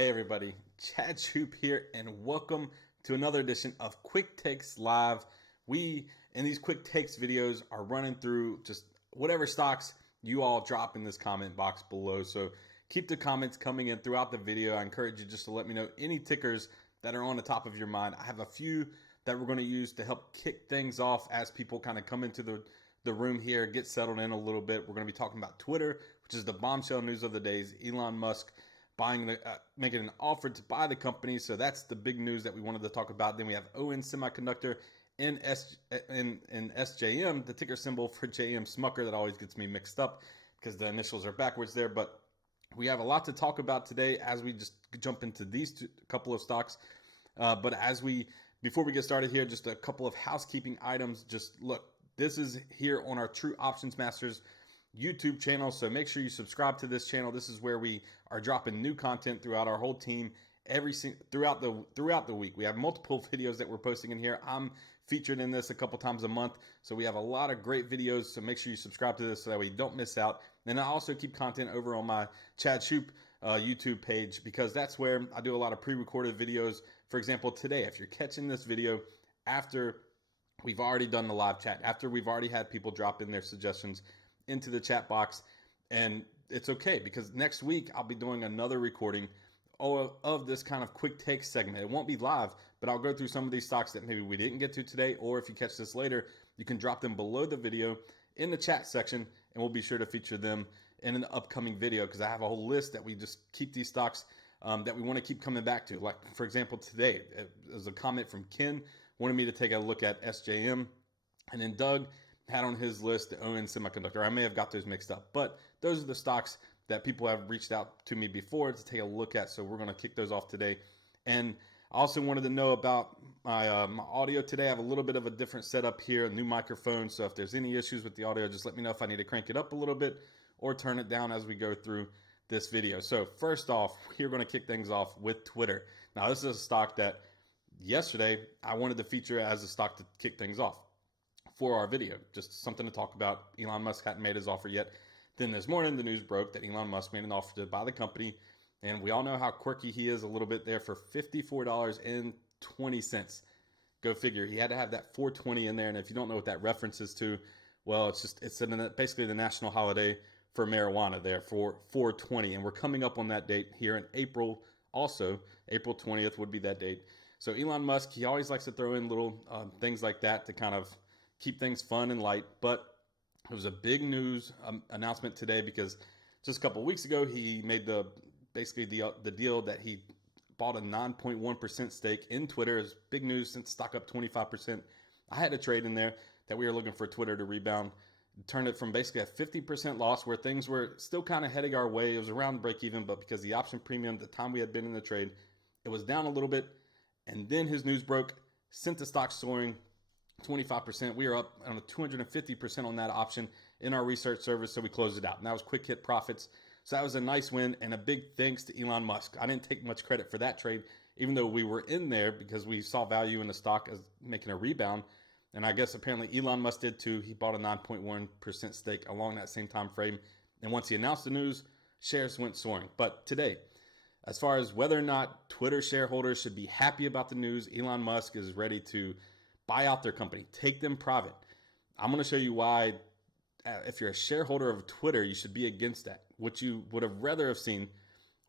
Hey everybody, Chad Shoop here, and welcome to another edition of Quick Takes Live. We, in these Quick Takes videos, are running through just whatever stocks you all drop in this comment box below. So keep the comments coming in throughout the video. I encourage you just to let me know any tickers that are on the top of your mind. I have a few that we're going to use to help kick things off as people kind of come into the room here, get settled in a little bit. We're going to be talking about Twitter, which is the bombshell news of the days. Elon Musk making an offer to buy the company. So that's the big news that we wanted to talk about. Then we have ON Semiconductor in SJM, the ticker symbol for JM Smucker. That always gets me mixed up because the initials are backwards there. But we have a lot to talk about today as we just jump into these couple of stocks. Before we get started here, just a couple of housekeeping items. Just look, this is here on our True Options Masters YouTube channel, so make sure you subscribe to this channel. This is where we are dropping new content throughout our whole team throughout the week. We have multiple videos that we're posting in here. I'm featured in this a couple times a month, so we have a lot of great videos. So make sure you subscribe to this so that way you don't miss out. And I also keep content over on my Chad Shoop YouTube page, because that's where I do a lot of pre-recorded videos. For example, today, if you're catching this video after we've already done the live chat, after we've already had people drop in their suggestions into the chat box, and it's okay because next week I'll be doing another recording of this kind of quick take segment. It won't be live, but I'll go through some of these stocks that maybe we didn't get to today, or if you catch this later, you can drop them below the video in the chat section, and we'll be sure to feature them in an upcoming video, because I have a whole list that we just keep these stocks that we want to keep coming back to. Like, for example, today, there's a comment from Ken, wanted me to take a look at SJM, and then Doug had on his list the ON Semiconductor. I may have got those mixed up, but those are the stocks that people have reached out to me before to take a look at. So we're going to kick those off today. And I also wanted to know about my, my audio today. I have a little bit of a different setup here, a new microphone. So if there's any issues with the audio, just let me know if I need to crank it up a little bit or turn it down as we go through this video. So first off, we're going to kick things off with Twitter. Now, this is a stock that yesterday I wanted to feature as a stock to kick things off for our video, just something to talk about. Elon Musk hadn't made his offer yet. Then this morning, the news broke that Elon Musk made an offer to buy the company, and we all know how quirky he is a little bit there, for $54.20. Go figure. He had to have that 420 in there, and if you don't know what that references to, well, it's basically the national holiday for marijuana there for 420, and we're coming up on that date here in April. Also, April 20th would be that date. So Elon Musk, he always likes to throw in little things like that to kind of keep things fun and light. But it was a big news announcement today, because just a couple of weeks ago he made the deal that he bought a 9.1% stake in Twitter. It's big news since stock up 25%. I had a trade in there that we were looking for Twitter to rebound, turned it from basically a 50% loss where things were still kind of heading our way. It was around break even, but because the option premium at the time we had been in the trade, it was down a little bit. And then his news broke, sent the stock soaring 25%. We are up on 250% on that option in our research service, so we closed it out. And that was quick hit profits. So that was a nice win, and a big thanks to Elon Musk. I didn't take much credit for that trade, even though we were in there because we saw value in the stock as making a rebound. And I guess apparently Elon Musk did too. He bought a 9.1% stake along that same time frame. And once he announced the news, shares went soaring. But today, as far as whether or not Twitter shareholders should be happy about the news, Elon Musk is ready to buy out their company, take them private. I'm going to show you why, if you're a shareholder of Twitter, you should be against that. What you would have rather have seen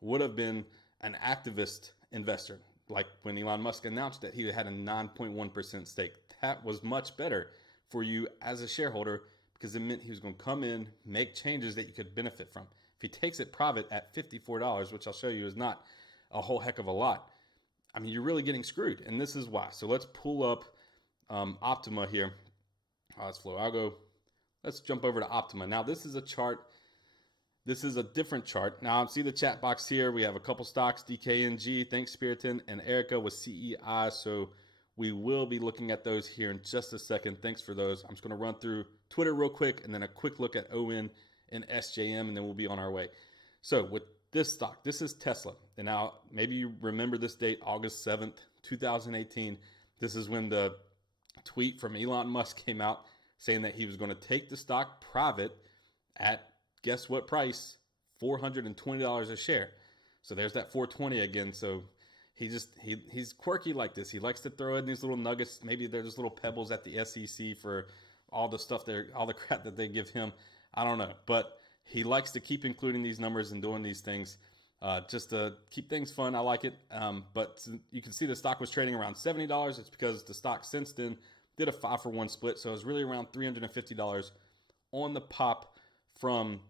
would have been an activist investor, like when Elon Musk announced that he had a 9.1% stake. That was much better for you as a shareholder, because it meant he was going to come in, make changes that you could benefit from. If he takes it private at $54, which I'll show you is not a whole heck of a lot, I mean, you're really getting screwed. And this is why. So let's pull up Optima here. Let's flow. Let's jump over to Optima. Now, this is a chart. This is a different chart. Now, see the chat box here. We have a couple stocks, DKNG, thanks Spiriton, and Erica with CEI. So we will be looking at those here in just a second. Thanks for those. I'm just going to run through Twitter real quick, and then a quick look at ON and SJM, and then we'll be on our way. So with this stock, this is Tesla. And now, maybe you remember this date, August 7th, 2018. This is when the tweet from Elon Musk came out saying that he was going to take the stock private at, guess what price? $420 a share. So there's that 420 again. So he's quirky like this. He likes to throw in these little nuggets. Maybe there's little pebbles at the SEC for all the stuff all the crap that they give him. I don't know, but he likes to keep including these numbers and doing these things just to keep things fun. I like it. But you can see the stock was trading around $70. It's because the stock since then did a 5-for-1 split. So it was really around $350 on the pop from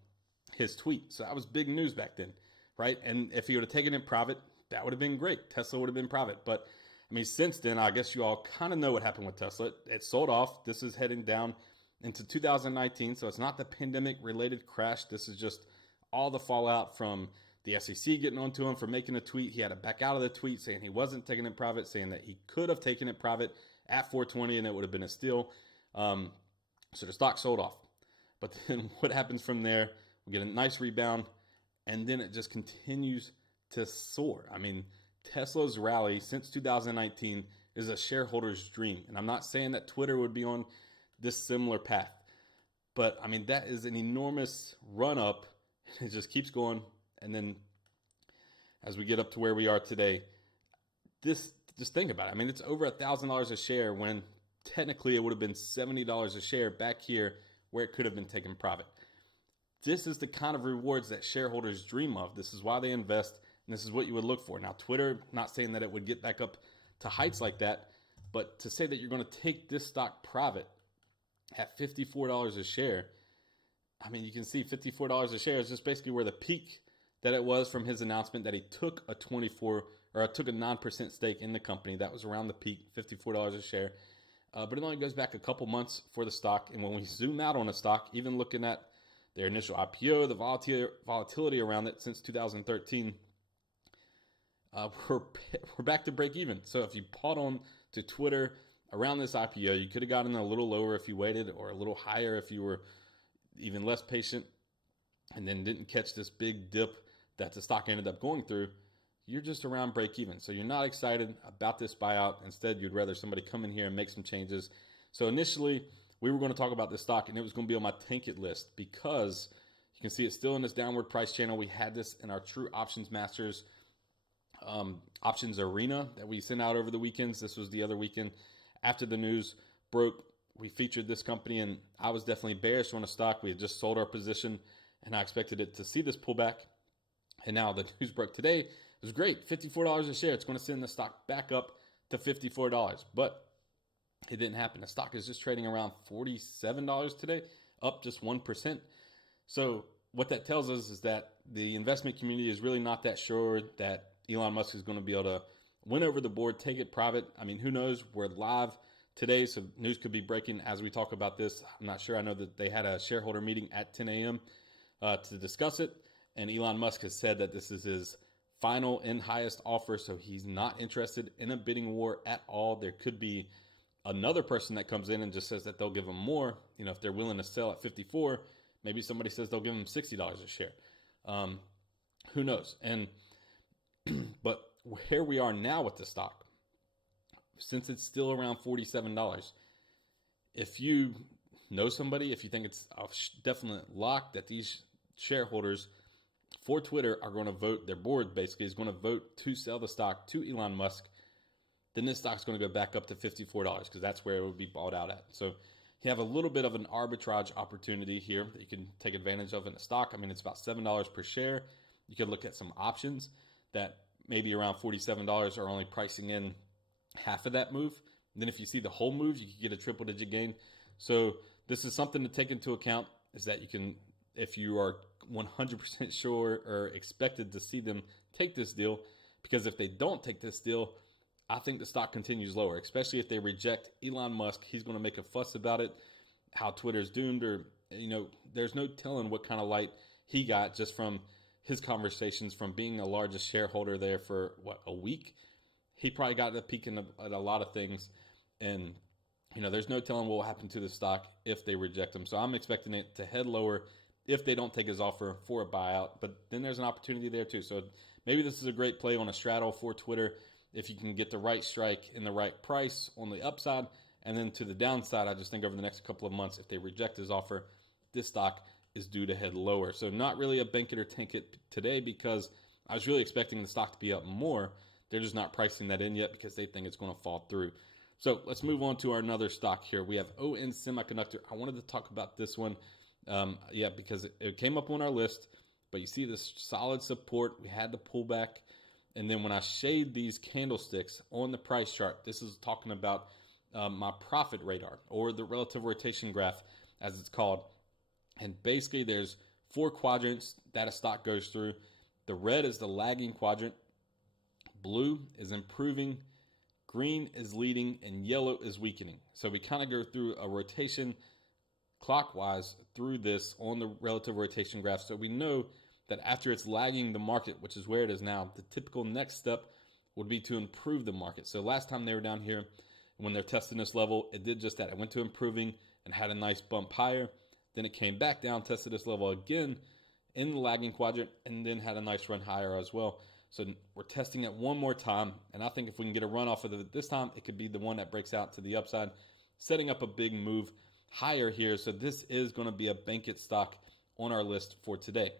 his tweet. So that was big news back then, right? And if he would have taken it private, that would have been great. Tesla would have been private. But I mean, since then, I guess you all kind of know what happened with Tesla. It sold off. This is heading down into 2019. So it's not the pandemic related crash. This is just all the fallout from the SEC getting onto him for making a tweet. He had to back out of the tweet saying he wasn't taking it private, saying that he could have taken it private at 420 and it would have been a steal. So the stock sold off. But then what happens from there? We get a nice rebound and then it just continues to soar. I mean, Tesla's rally since 2019 is a shareholder's dream. And I'm not saying that Twitter would be on this similar path, but I mean, that is an enormous run up. It just keeps going. And then as we get up to where we are today, just think about it. I mean, it's over $1,000 a share when technically it would have been $70 a share back here where it could have been taken private. This is the kind of rewards that shareholders dream of. This is why they invest. And this is what you would look for. Now, Twitter, not saying that it would get back up to heights like that, but to say that you're going to take this stock private at $54 a share, I mean, you can see $54 a share is just basically where the peak that it was from his announcement that he took a 9% stake in the company. That was around the peak, $54 a share. But it only goes back a couple months for the stock. And when we zoom out on a stock, even looking at their initial IPO, the volatility around it since 2013, we're back to break even. So if you bought on to Twitter around this IPO, you could have gotten a little lower if you waited, or a little higher if you were even less patient, and then didn't catch this big dip that the stock ended up going through. You're just around break even. So you're not excited about this buyout. Instead, you'd rather somebody come in here and make some changes. So initially, we were going to talk about this stock, and it was going to be on my tank it list because you can see it's still in this downward price channel. We had this in our True Options Masters options arena that we sent out over the weekends. This was the other weekend after the news broke. We featured this company, and I was definitely bearish on a stock. We had just sold our position, and I expected it to see this pullback. And now the news broke today. It was great, $54 a share. It's going to send the stock back up to $54, but it didn't happen. The stock is just trading around $47 today, up just 1%. So what that tells us is that the investment community is really not that sure that Elon Musk is going to be able to win over the board, take it private. I mean, who knows? We're live today, so news could be breaking as we talk about this. I'm not sure. I know that they had a shareholder meeting at 10 a.m. To discuss it, and Elon Musk has said that this is his final and highest offer, so he's not interested in a bidding war at all. There could be another person that comes in and just says that they'll give him more. You know, if they're willing to sell at 54, maybe somebody says they'll give him $60 a share. Who knows? And but where we are now with the stock, since it's still around $47, if you know somebody, if you think it's a definite lock that these shareholders for Twitter are going to vote, their board basically is going to vote to sell the stock to Elon Musk, then this stock's going to go back up to $54 because that's where it would be bought out at. So you have a little bit of an arbitrage opportunity here that you can take advantage of in the stock. I mean, it's about $7 per share. You could look at some options that maybe around $47 are only pricing in half of that move. And then if you see the whole move, you can get a triple digit gain. So this is something to take into account, is that you can, if you are 100% sure or expected to see them take this deal, because if they don't take this deal, I think the stock continues lower, especially if they reject Elon Musk. He's going to make a fuss about it, how Twitter's doomed, or, you know, there's no telling what kind of light he got just from his conversations, from being the largest shareholder there for a week. He probably got a peek at a lot of things, and you know, there's no telling what will happen to the stock if they reject him. So I'm expecting it to head lower if they don't take his offer for a buyout. But then there's an opportunity there too. So maybe this is a great play on a straddle for Twitter if you can get the right strike in the right price on the upside. And then to the downside, I just think over the next couple of months, if they reject his offer, this stock is due to head lower. So not really a bank it or tank it today, because I was really expecting the stock to be up more. They're just not pricing that in yet because they think it's going to fall through. So let's move on to our another stock here. We have ON Semiconductor. I wanted to talk about this one, because it came up on our list. But you see this solid support. We had the pullback. And then when I shade these candlesticks on the price chart, this is talking about my profit radar, or the relative rotation graph, as it's called. And basically, there's 4 quadrants that a stock goes through. The red is the lagging quadrant. Blue is improving. Green is leading, and yellow is weakening. So we kind of go through a rotation clockwise through this on the relative rotation graph. So we know that after it's lagging the market, which is where it is now, the typical next step would be to improve the market. So last time they were down here, when they're testing this level, it did just that. It went to improving and had a nice bump higher. Then it came back down, tested this level again in the lagging quadrant, and then had a nice run higher as well. So we're testing it one more time, and I think if we can get a run off of it this time, it could be the one that breaks out to the upside, setting up a big move higher here. So this is going to be a Bankit stock on our list for today.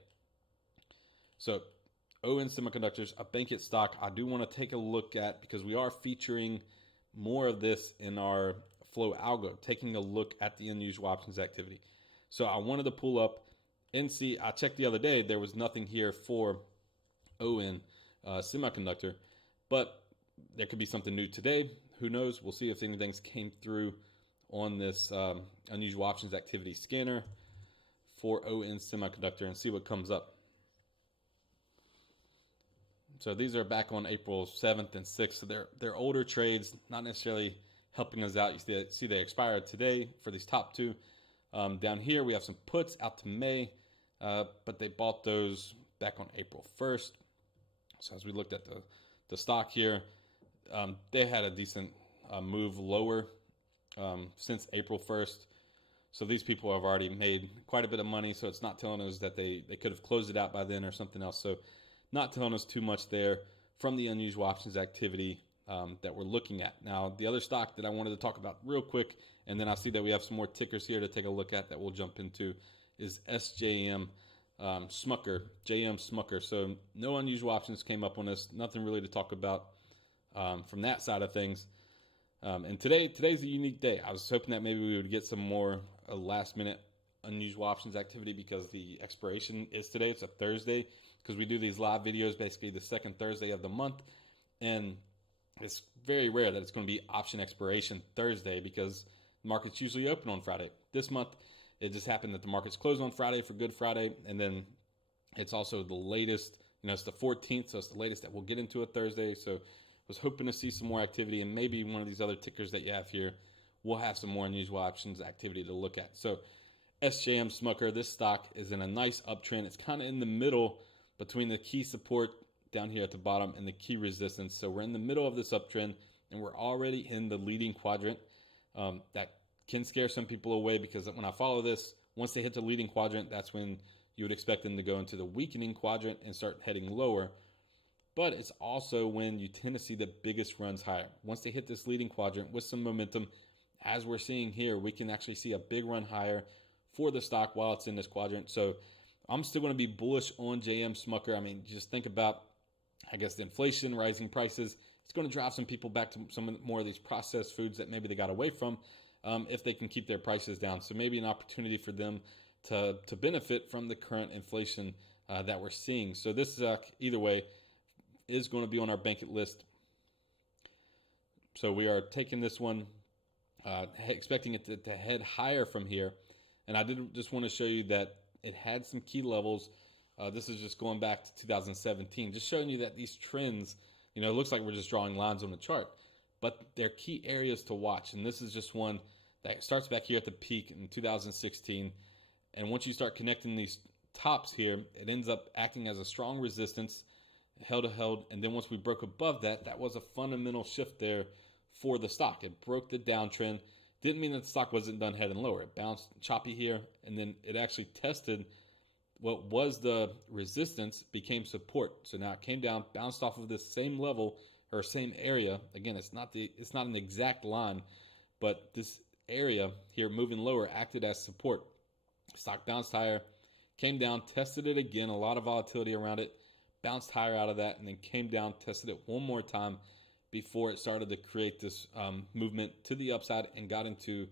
So ON Semiconductors, a Bankit stock I do want to take a look at because we are featuring more of this in our flow algo, taking a look at the unusual options activity. So I wanted to pull up and see. I checked the other day, there was nothing here for ON Semiconductor, but there could be something new today. Who knows? We'll see if anything's came through on this unusual options activity scanner for ON Semiconductor and see what comes up. So these are back on April 7th and 6th. So they're older trades, not necessarily helping us out. You see they expired today for these top 2. Down here, we have some puts out to May, but they bought those back on April 1st. So as we looked at the stock here, they had a decent move lower since April 1st. So these people have already made quite a bit of money. So it's not telling us that they could have closed it out by then or something else. So not telling us too much there from the unusual options activity that we're looking at. Now, the other stock that I wanted to talk about real quick, and then I see that we have some more tickers here to take a look at that we'll jump into, is SJM Smucker, JM Smucker. So no unusual options came up on this. Nothing really to talk about from that side of things. And today's a unique day. I was hoping that maybe we would get some more last minute unusual options activity because the expiration is today. It's a Thursday because we do these live videos basically the second Thursday of the month. And it's very rare that it's going to be option expiration Thursday because the market's usually open on Friday. This month, it just happened that the market's closed on Friday for Good Friday. And then it's also the latest, it's the 14th. So it's the latest that we'll get into a Thursday. So I was hoping to see some more activity, and maybe one of these other tickers that you have here will have some more unusual options activity to look at. So SJM Smucker, this stock is in a nice uptrend. It's kind of in the middle between the key support down here at the bottom and the key resistance. So we're in the middle of this uptrend, and we're already in the leading quadrant. That can scare some people away because when I follow this, once they hit the leading quadrant, that's when you would expect them to go into the weakening quadrant and start heading lower. But it's also when you tend to see the biggest runs higher. Once they hit this leading quadrant with some momentum, as we're seeing here, we can actually see a big run higher for the stock while it's in this quadrant. So I'm still going to be bullish on JM Smucker. I mean, just think about, I guess, the inflation, rising prices. It's going to drive some people back to some more of these processed foods that maybe they got away from if they can keep their prices down. So maybe an opportunity for them to benefit from the current inflation that we're seeing. So this is either way is going to be on our Bankit list. So we are taking this one, expecting it to head higher from here. And I did just want to show you that it had some key levels. This is just going back to 2017, just showing you that these trends, it looks like we're just drawing lines on the chart, but they're key areas to watch. And this is just one that starts back here at the peak in 2016. And once you start connecting these tops here, it ends up acting as a strong resistance, held. And then once we broke above that, that was a fundamental shift there for the stock. It broke the downtrend. Didn't mean that the stock wasn't done heading lower. It bounced choppy here, and then it actually tested what was the resistance, became support. So now it came down, bounced off of this same level or same area. Again, it's not an exact line, but this area here moving lower acted as support. Stock bounced higher, came down, tested it again, a lot of volatility around it, bounced higher out of that, and then came down, tested it one more time before it started to create this movement to the upside and got into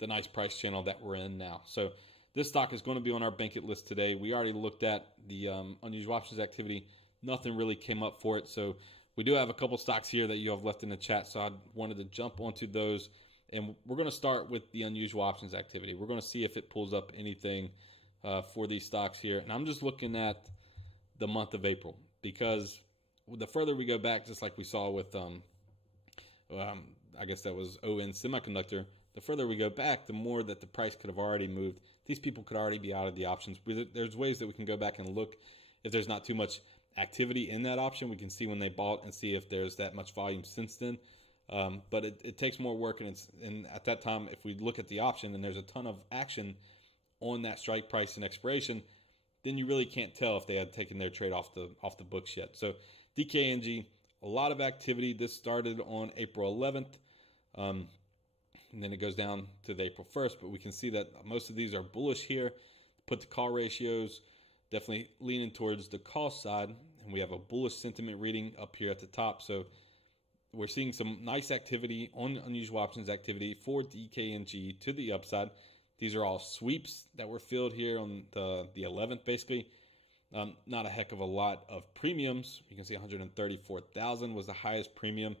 the nice price channel that we're in now. So this stock is going to be on our Bankit list today. We already looked at the unusual options activity. Nothing really came up for it. So we do have a couple stocks here that you have left in the chat. So I wanted to jump onto those. And we're going to start with the unusual options activity. We're going to see if it pulls up anything for these stocks here. And I'm just looking at the month of April, because the further we go back, just like we saw with, I guess that was ON Semiconductor, the further we go back, the more that the price could have already moved. These people could already be out of the options. There's ways that we can go back and look if there's not too much activity in that option. We can see when they bought and see if there's that much volume since then. But it takes more work, and at that time, if we look at the option and there's a ton of action on that strike price and expiration, then you really can't tell if they had taken their trade off the books yet. So DKNG, a lot of activity. This started on April 11th, and then it goes down to the April 1st. But we can see that most of these are bullish here. Put to call ratios definitely leaning towards the call side, and we have a bullish sentiment reading up here at the top. So we're seeing some nice activity on unusual options activity for DKNG to the upside. These are all sweeps that were filled here on the 11th, basically. Not a heck of a lot of premiums. You can see 134,000 was the highest premium,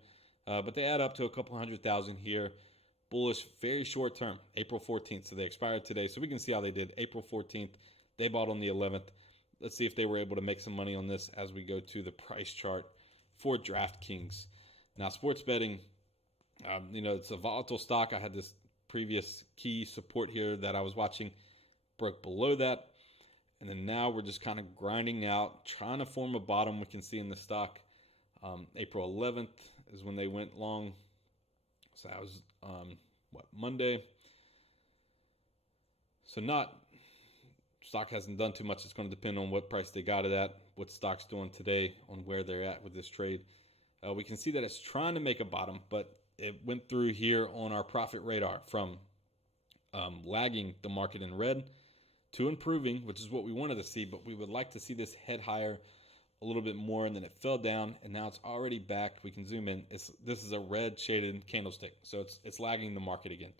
but they add up to a couple 100,000 here. Bullish, very short term, April 14th. So they expired today. So we can see how they did. April 14th, they bought on the 11th. Let's see if they were able to make some money on this as we go to the price chart for DraftKings. Now, sports betting, it's a volatile stock. I had this previous key support here that I was watching, broke below that. And then now we're just kind of grinding out, trying to form a bottom. We can see in the stock, April 11th is when they went long. So that was, Monday. So stock hasn't done too much. It's going to depend on what price they got it at, what stock's doing today, on where they're at with this trade. We can see that it's trying to make a bottom, but it went through here on our profit radar from lagging the market in red to improving, which is what we wanted to see, but we would like to see this head higher a little bit more, and then it fell down, and now it's already back. We can zoom in. This is a red shaded candlestick, so it's lagging the market again.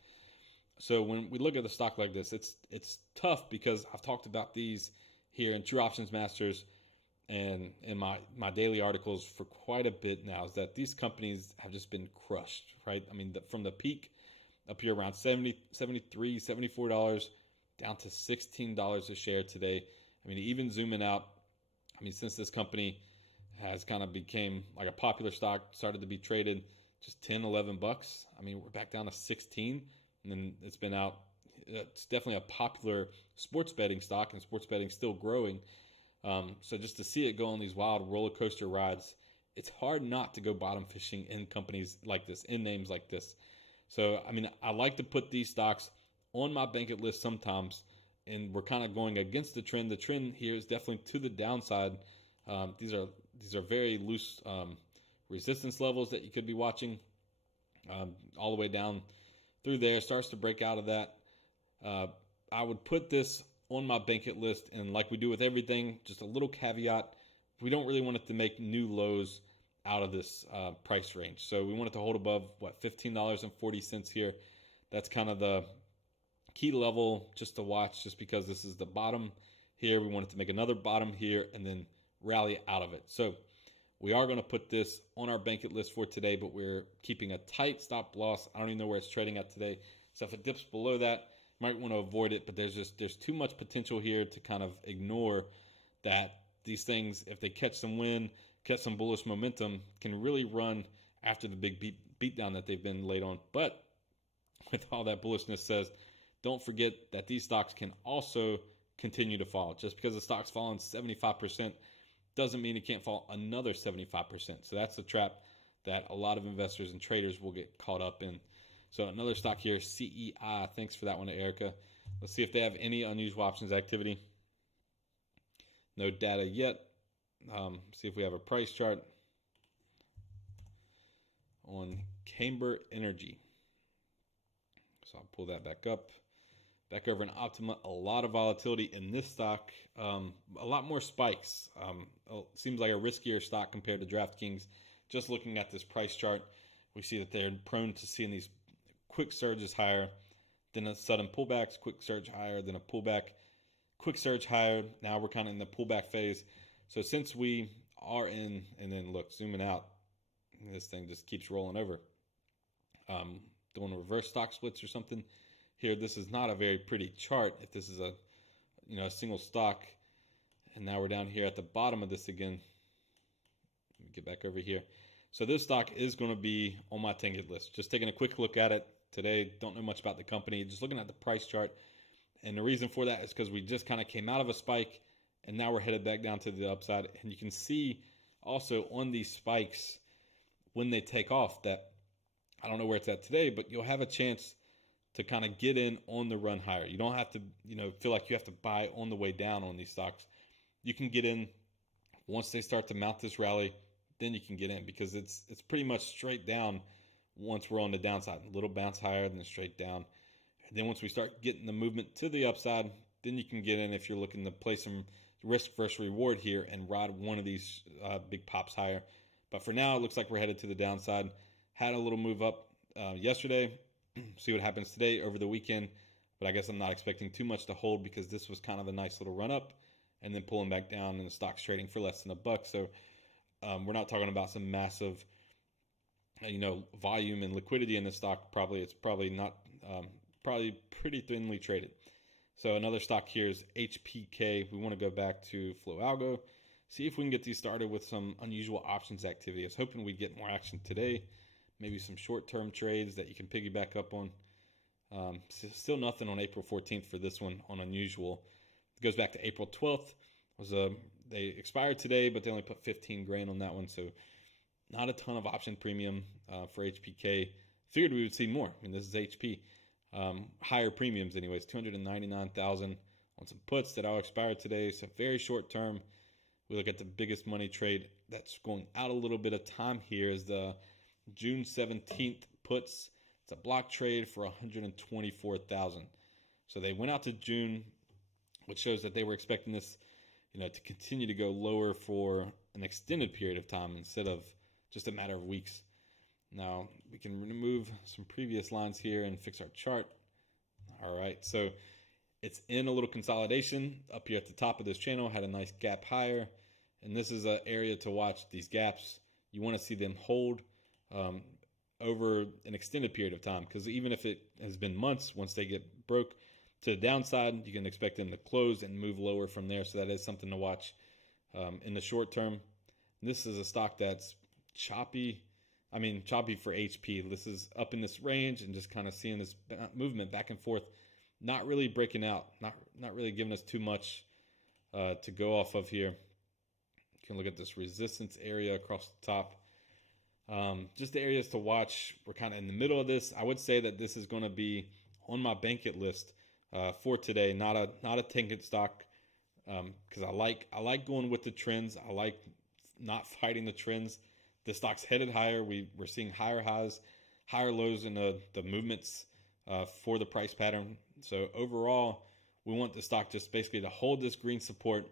So when we look at the stock like this, it's tough, because I've talked about these here in True Options Masters and in my daily articles for quite a bit now, is that these companies have just been crushed, right? I mean, from the peak up here around $70, $73, $74 down to $16 a share today. I mean, even zooming out, since this company has kind of became like a popular stock, started to be traded just 10, 11 bucks. We're back down to 16, and then it's been out. It's definitely a popular sports betting stock, and sports betting still growing. So just to see it go on these wild roller coaster rides, it's hard not to go bottom fishing in companies like this, in names like this. So, I like to put these stocks on my Bankit list sometimes, and we're kind of going against the trend. The trend here is definitely to the downside. These are very loose resistance levels that you could be watching all the way down through there. Starts to break out of that. I would put this on my Bankit list, and like we do with everything, just a little caveat: we don't really want it to make new lows out of this price range. So we want it to hold above $15.40 here. That's kind of the key level just to watch, just because this is the bottom here. We want it to make another bottom here and then rally out of it. So we are going to put this on our Bankit list for today, but we're keeping a tight stop loss. I don't even know where it's trading at today. So if it dips below that, you might want to avoid it, but there's too much potential here to kind of ignore that. These things, if they catch some wind, catch some bullish momentum, can really run after the big beat down that they've been laid on. But with all that bullishness says, don't forget that these stocks can also continue to fall. Just because the stock's fallen 75% doesn't mean it can't fall another 75%. So that's the trap that a lot of investors and traders will get caught up in. So another stock here, CEI. Thanks for that one, Erica. Let's see if they have any unusual options activity. No data yet. See if we have a price chart on Camber Energy. So I'll pull that back up. back over in Optima. A lot of volatility in this stock, a lot more spikes. Seems like a riskier stock compared to DraftKings. Just looking at this price chart, we see that they're prone to seeing these quick surges higher, then a sudden pullbacks, quick surge higher, then a pullback, quick surge higher. Now we're kind of in the pullback phase. So since we are in, and then look, zooming out, this thing just keeps rolling over. Doing reverse stock splits or something here. This is not a very pretty chart if this is a single stock. And now we're down here at the bottom of this again. Let me get back over here. So this stock is going to be on my target list. Just taking a quick look at it today. Don't know much about the company. Just looking at the price chart. And the reason for that is because we just kind of came out of a spike and now we're headed back down to the upside. And you can see also on these spikes when they take off that, I don't know where it's at today, but you'll have a chance to kind of get in on the run higher. You don't have to, feel like you have to buy on the way down on these stocks. You can get in once they start to mount this rally, then you can get in because it's pretty much straight down once we're on the downside. A little bounce higher, then straight down. And then once we start getting the movement to the upside, then you can get in if you're looking to play some risk versus reward here and ride one of these big pops higher. But for now, it looks like we're headed to the downside. Had a little move up yesterday. See what happens today over the weekend. But I guess I'm not expecting too much to hold because this was kind of a nice little run up and then pulling back down and the stock's trading for less than $1. So we're not talking about some massive, volume and liquidity in the stock. It's probably not, probably pretty thinly traded. So another stock here is HPK. We want to go back to Flow Algo, see if we can get these started with some unusual options activity. I was hoping we'd get more action today. Maybe some short-term trades that you can piggyback up on. Still nothing on April 14th for this one on unusual. It goes back to April 12th. They expired today, but they only put 15 grand on that one. So not a ton of option premium for HPK. Figured we would see more. I mean, this is HP. Higher premiums anyways, 299,000 on some puts that all expired today. So very short term. We look at the biggest money trade that's going out a little bit of time here is the June 17th puts. It's a block trade for 124,000. So they went out to June, which shows that they were expecting this, to continue to go lower for an extended period of time instead of just a matter of weeks. Now we can remove some previous lines here and fix our chart. All right, so it's in a little consolidation up here at the top of this channel, had a nice gap higher. And this is an area to watch these gaps. You want to see them hold over an extended period of time, because even if it has been months, once they get broke to the downside, you can expect them to close and move lower from there. So that is something to watch in the short term. This is a stock that's choppy. Choppy for HP. This is up in this range and just kind of seeing this movement back and forth, not really breaking out, not really giving us too much to go off of here. You can look at this resistance area across the top. Just the areas to watch. We're kind of in the middle of this. I would say that this is going to be on my bankit list for today. Not a tank stock because I like going with the trends. I like not fighting the trends. The stock's headed higher. We're seeing higher highs, higher lows in the movements for the price pattern. So overall, we want the stock just basically to hold this green support.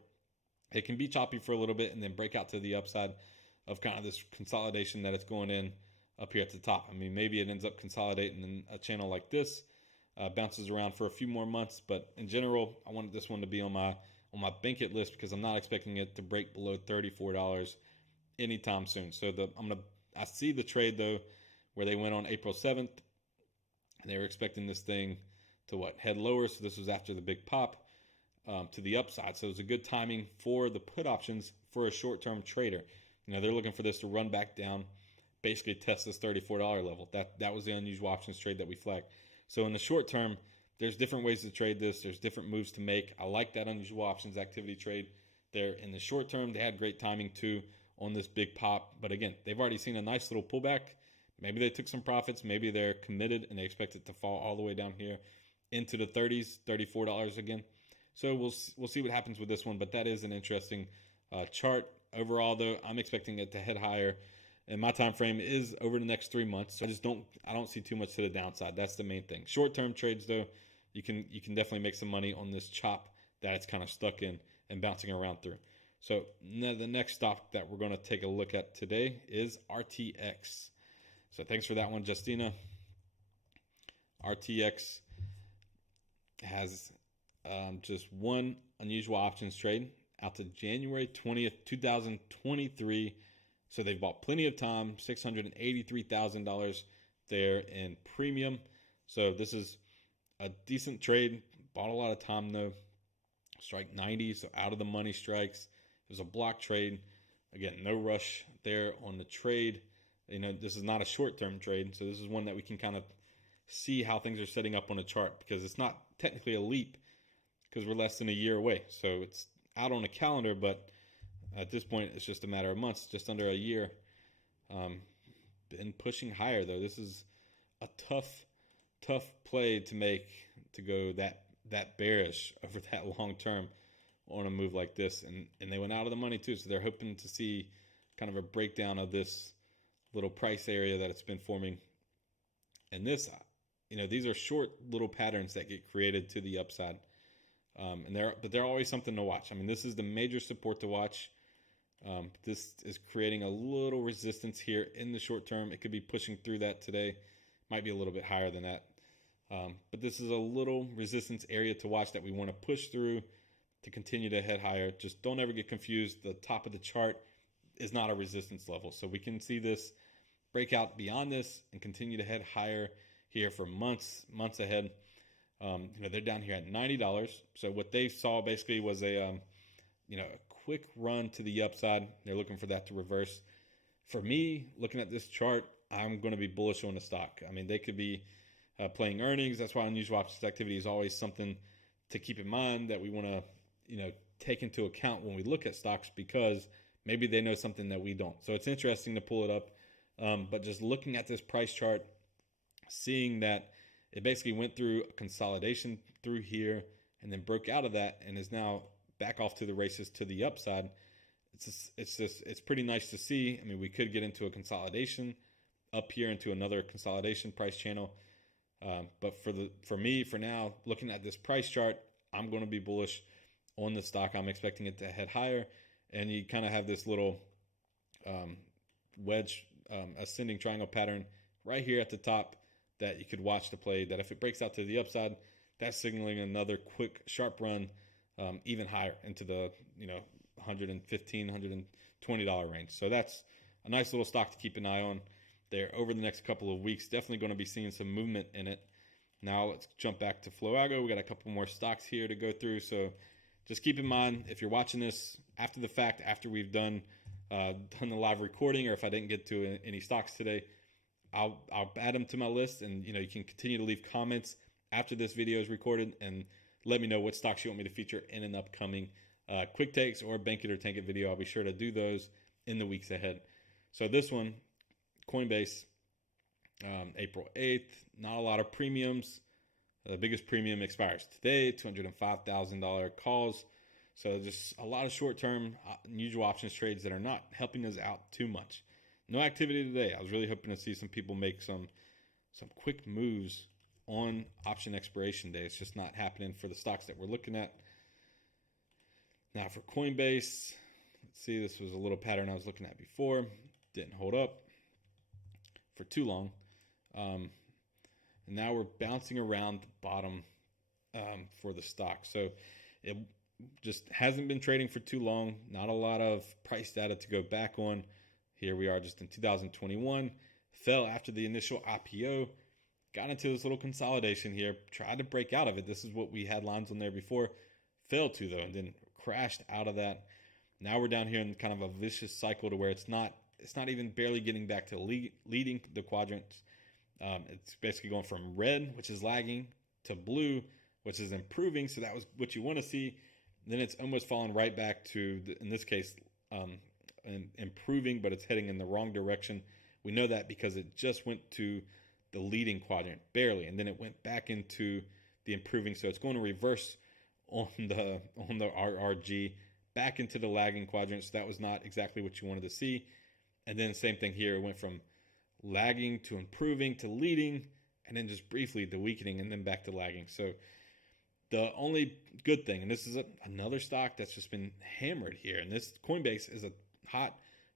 It can be choppy for a little bit and then break out to the upside of kind of this consolidation that it's going in up here at the top. Maybe it ends up consolidating in a channel like this, bounces around for a few more months. But in general, I wanted this one to be on my bankit list because I'm not expecting it to break below $34 anytime soon. So I see the trade though, where they went on April 7th and they were expecting this thing to head lower. So this was after the big pop to the upside. So it was a good timing for the put options for a short-term trader. They're looking for this to run back down, basically test this $34 level. That was the unusual options trade that we flagged. So in the short term, there's different ways to trade this. There's different moves to make. I like that unusual options activity trade there. In the short term, they had great timing too on this big pop. But again, they've already seen a nice little pullback. Maybe they took some profits. Maybe they're committed and they expect it to fall all the way down here into the 30s, $34 again. So we'll see what happens with this one. But that is an interesting chart. Overall, though, I'm expecting it to head higher. And my time frame is over the next 3 months. So I don't see too much to the downside. That's the main thing. Short-term trades, though, you can definitely make some money on this chop that it's kind of stuck in and bouncing around through. So now the next stock that we're going to take a look at today is RTX. So thanks for that one, Justina. RTX has just one unusual options trade out to January 20th, 2023. So they've bought plenty of time, $683,000 there in premium. So this is a decent trade. Bought a lot of time though. Strike 90, so out of the money strikes. It was a block trade. Again, no rush there on the trade. This is not a short-term trade, so this is one that we can kind of see how things are setting up on a chart, because it's not technically a leap because we're less than a year away. So it's out on a calendar, but at this point, it's just a matter of months, just under a year. Been pushing higher though. This is a tough play to make, to go that bearish over that long term on a move like this. And they went out of the money too, so they're hoping to see kind of a breakdown of this little price area that it's been forming. And this, these are short little patterns that get created to the upside. But they're always something to watch. I mean, this is the major support to watch. This is creating a little resistance here in the short term. It could be pushing through that today. Might be a little bit higher than that. But this is a little resistance area to watch that we want to push through to continue to head higher. Just don't ever get confused. The top of the chart is not a resistance level. So we can see this break out beyond this and continue to head higher here for months ahead. They're down here at $90. So what they saw basically was a quick run to the upside. They're looking for that to reverse. For me, looking at this chart, I'm going to be bullish on the stock. I mean, they could be playing earnings. That's why unusual options activity is always something to keep in mind that we want to, take into account when we look at stocks, because maybe they know something that we don't. So it's interesting to pull it up. But just looking at this price chart, seeing that it basically went through a consolidation through here and then broke out of that and is now back off to the races to the upside. It's pretty nice to see. I mean, we could get into a consolidation up here into another consolidation price channel. But for me, for now, looking at this price chart, I'm going to be bullish on the stock. I'm expecting it to head higher. And you kind of have this little wedge ascending triangle pattern right here at the top that you could watch to play, that if it breaks out to the upside, that's signaling another quick sharp run even higher into the $115, $120 range. So that's a nice little stock to keep an eye on there over the next couple of weeks. Definitely going to be seeing some movement in it. Now let's jump back to Floago. We got a couple more stocks here to go through. So just keep in mind, if you're watching this after the fact, after we've done the live recording, or if I didn't get to any stocks today, I'll add them to my list, and you can continue to leave comments after this video is recorded and let me know what stocks you want me to feature in an upcoming quick takes or bank it or tank it video. I'll be sure to do those in the weeks ahead. So this one, Coinbase, April 8th, not a lot of premiums. The biggest premium expires today, $205,000 calls. So just a lot of short-term unusual options trades that are not helping us out too much. No activity today. I was really hoping to see some people make some quick moves on option expiration day. It's just not happening for the stocks that we're looking at. Now for Coinbase, let's see, this was a little pattern I was looking at before. Didn't hold up for too long. And now we're bouncing around the bottom for the stock. So it just hasn't been trading for too long. Not a lot of price data to go back on. Here we are just in 2021. Fell after the initial IPO. Got into this little consolidation here. Tried to break out of it. This is what we had lines on there before. Failed to, though, and then crashed out of that. Now we're down here in kind of a vicious cycle to where it's not even barely getting back to leading the quadrants. It's basically going from red, which is lagging, to blue, which is improving. So that was what you want to see. Then it's almost fallen right back to, in this case, improving, but it's heading in the wrong direction. We know that because it just went to the leading quadrant, barely, and then it went back into the improving. So it's going to reverse on the RRG back into the lagging quadrant. So that was not exactly what you wanted to see. And then same thing here. It went from lagging to improving to leading, and then just briefly the weakening, and then back to lagging. So The only good thing, and this is another stock that's just been hammered here, and this Coinbase is a hot,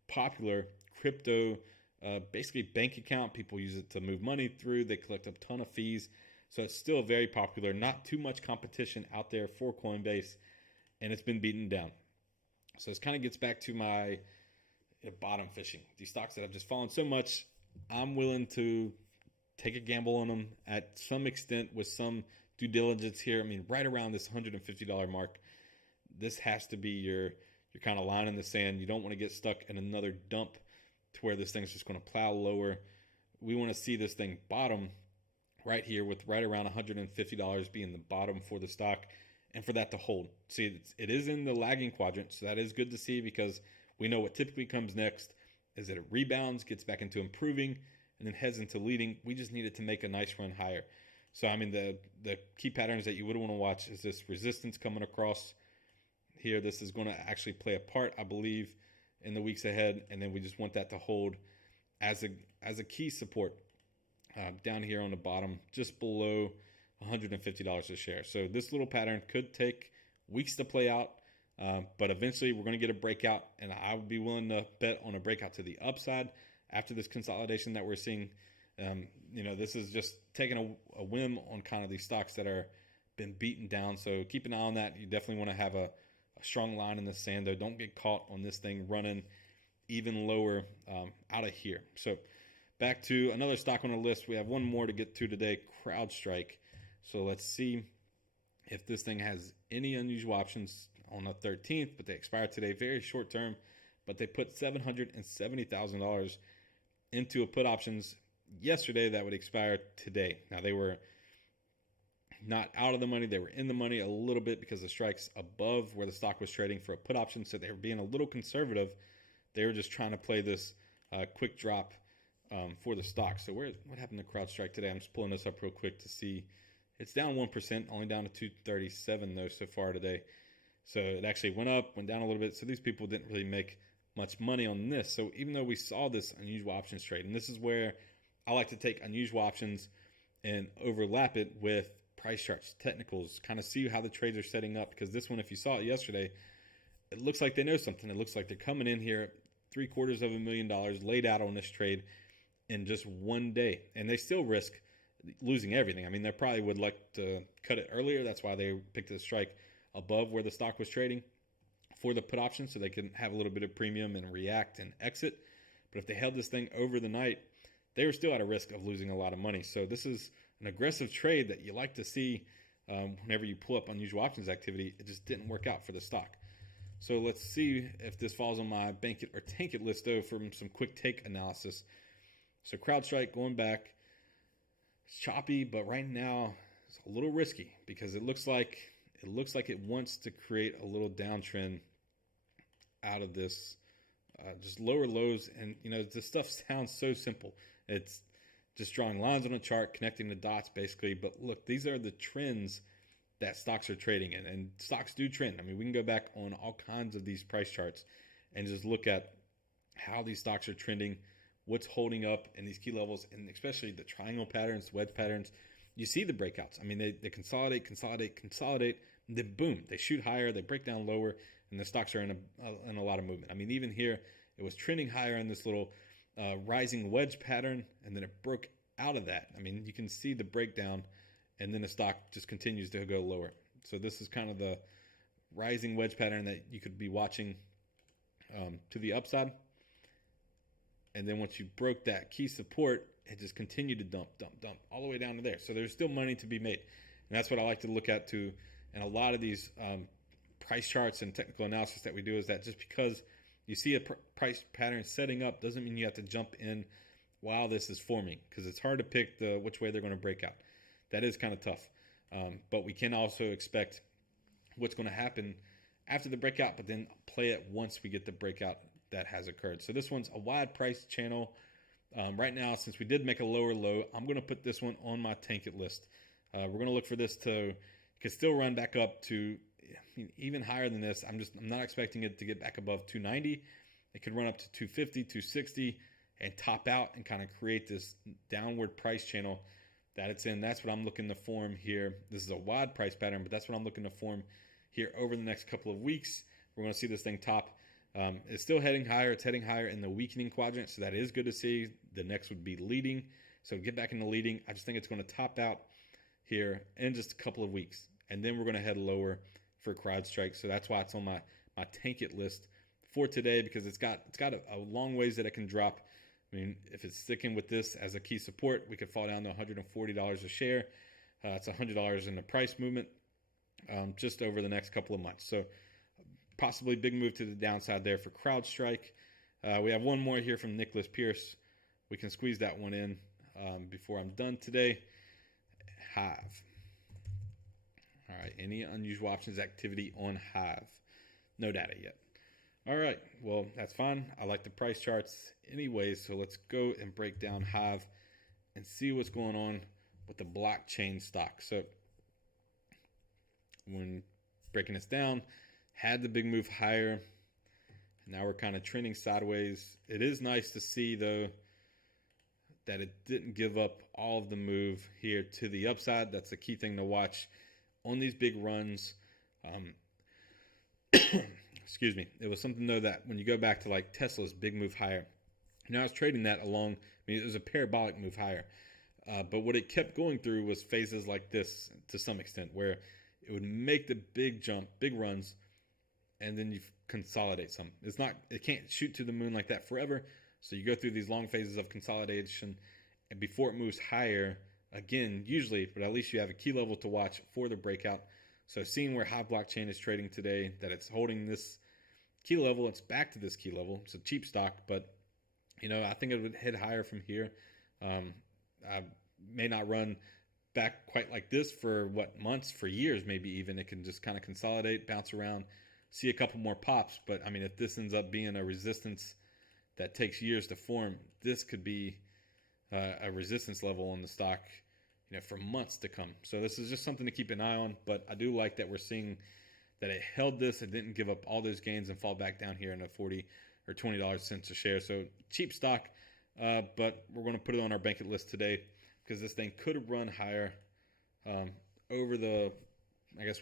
popular crypto, basically bank account. People use it to move money through. They collect a ton of fees. So it's still very popular. Not too much competition out there for Coinbase, and it's been beaten down. So this kind of gets back to my bottom fishing. These stocks that have just fallen so much, I'm willing to take a gamble on them at some extent with some due diligence here. I mean, right around this $150 mark, this has to be your kind of line in the sand. You don't want to get stuck in another dump to where this thing's just going to plow lower. We want to see this thing bottom right here with right around $150 being the bottom for the stock, and for that to hold. See, it is in the lagging quadrant, so that is good to see, because we know what typically comes next is that it rebounds, gets back into improving, and then heads into leading. We just needed to make a nice run higher. So, I mean, the key patterns that you would want to watch is this resistance coming across here. This is going to actually play a part, I believe, in the weeks ahead, and then we just want that to hold as a key support down here on the bottom, just below $150 a share. So this little pattern could take weeks to play out, but eventually we're going to get a breakout, and I would be willing to bet on a breakout to the upside after this consolidation that we're seeing. This is just taking a whim on kind of these stocks that are been beaten down. So keep an eye on that. You definitely want to have a strong line in the sand, though. Don't get caught on this thing running even lower out of here. So back to another stock on the list. We have one more to get to today, CrowdStrike. So let's see if this thing has any unusual options on the 13th, but they expire today, very short term. But they put $770,000 into a put options yesterday that would expire today. Now, they were not out of the money. They were in the money a little bit because the strike's above where the stock was trading for a put option. So they were being a little conservative. They were just trying to play this quick drop for the stock. So what happened to CrowdStrike today? I'm just pulling this up real quick to see. It's down 1%, only down to 237 though so far today. So it actually went up, went down a little bit. So these people didn't really make much money on this. So even though we saw this unusual options trade, and this is where I like to take unusual options and overlap it with price charts, technicals, kind of see how the trades are setting up. Because this one, if you saw it yesterday, it looks like they know something. It looks like they're coming in here $750,000 laid out on this trade in just one day. And they still risk losing everything. I mean, they probably would like to cut it earlier. That's why they picked the strike above where the stock was trading for the put option, so they can have a little bit of premium and react and exit. But if they held this thing over the night, they were still at a risk of losing a lot of money. So this is an aggressive trade that you like to see whenever you pull up unusual options activity. It just didn't work out for the stock. So let's see if this falls on my bank it or tank it list, though, from some quick take analysis. So CrowdStrike, going back, it's choppy, but right now it's a little risky because it looks like it wants to create a little downtrend out of this, just lower lows. And this stuff sounds so simple. It's just drawing lines on a chart, connecting the dots, basically. But look, these are the trends that stocks are trading in, and stocks do trend. I mean, we can go back on all kinds of these price charts and just look at how these stocks are trending, what's holding up in these key levels, and especially the triangle patterns, wedge patterns. You see the breakouts. I mean, they consolidate, and then boom, they shoot higher, they break down lower, and the stocks are in a lot of movement. I mean, even here, it was trending higher in this little rising wedge pattern, and then it broke out of that. I mean, you can see the breakdown, and then the stock just continues to go lower. So this is kind of the rising wedge pattern that you could be watching to the upside. And then once you broke that key support, it just continued to dump all the way down to there. So there's still money to be made. And that's what I like to look at too. And a lot of these price charts and technical analysis that we do is that just because you see a price pattern setting up doesn't mean you have to jump in while this is forming, because it's hard to pick which way they're going to break out. That is kind of tough. But we can also expect what's going to happen after the breakout, but then play it once we get the breakout that has occurred. So this one's a wide price channel. Right now, since we did make a lower low, I'm going to put this one on my tank it list. We're going to look for this to could still run back up to even higher than this. I'm not expecting it to get back above 290. It could run up to 250, 260, and top out and kind of create this downward price channel that it's in. That's what I'm looking to form here. This is a wide price pattern, but that's what I'm looking to form here over the next couple of weeks. We're going to see this thing top. It's still heading higher. It's heading higher in the weakening quadrant, so that is good to see. The next would be leading. So get back into leading. I just think it's going to top out here in just a couple of weeks, and then we're going to head lower for CrowdStrike. So that's why it's on my tank it list for today, because it's got a long ways that it can drop. I mean, if it's sticking with this as a key support, we could fall down to $140 a share. It's $100 in the price movement just over the next couple of months. So possibly big move to the downside there for CrowdStrike. We have one more here from Nicholas Pierce. We can squeeze that one in before I'm done today. Hive. All right, any unusual options activity on Hive? No data yet. All right, well, that's fine. I like the price charts anyways, so let's go and break down Hive and see what's going on with the blockchain stock. So when breaking this down, had the big move higher. Now we're kind of trending sideways. It is nice to see, though, that it didn't give up all of the move here to the upside. That's a key thing to watch on these big runs. Excuse me. It was something, though, that when you go back to like Tesla's big move higher, I was trading that along. I mean, it was a parabolic move higher. But what it kept going through was phases like this to some extent, where it would make the big jump, big runs, and then you consolidate some. It can't shoot to the moon like that forever. So you go through these long phases of consolidation, and before it moves higher, again, usually, but at least you have a key level to watch for the breakout. So seeing where Hive Blockchain is trading today, that it's holding this key level, it's back to this key level. It's a cheap stock, but I think it would head higher from here. I may not run back quite like this for months, for years, maybe even. It can just kind of consolidate, bounce around, see a couple more pops. But I mean, if this ends up being a resistance that takes years to form, this could be a resistance level on the stock, for months to come. So this is just something to keep an eye on. But I do like that we're seeing that it held this. It didn't give up all those gains and fall back down here in a 40 or $20 a share. So cheap stock, but we're going to put it on our bank list today because this thing could run higher over the,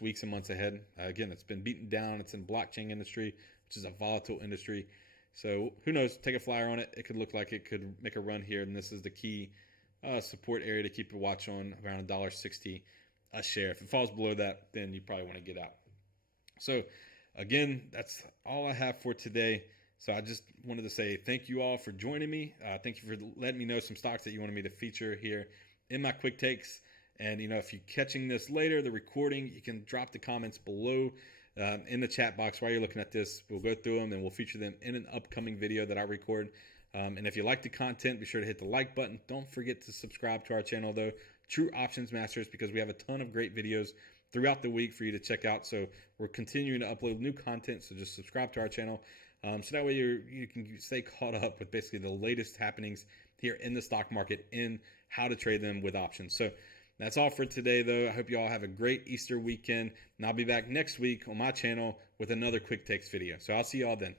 weeks and months ahead. Again, it's been beaten down. It's in blockchain industry, which is a volatile industry. So who knows? Take a flyer on it. It could look like it could make a run here, and this is the key support area to keep a watch on, around $1.60 a share. If it falls below that, then you probably want to get out. So again, that's all I have for today. So I just wanted to say thank you all for joining me. Thank you for letting me know some stocks that you wanted me to feature here in my quick takes. And, if you're catching this later, the recording, you can drop the comments below in the chat box while you're looking at this. We'll go through them and we'll feature them in an upcoming video that I record. And if you like the content, be sure to hit the like button. Don't forget to subscribe to our channel, though, True Options Masters, because we have a ton of great videos throughout the week for you to check out. So we're continuing to upload new content, so just subscribe to our channel. So that way you can stay caught up with basically the latest happenings here in the stock market and how to trade them with options. So that's all for today, though. I hope you all have a great Easter weekend, and I'll be back next week on my channel with another quick takes video. So I'll see you all then.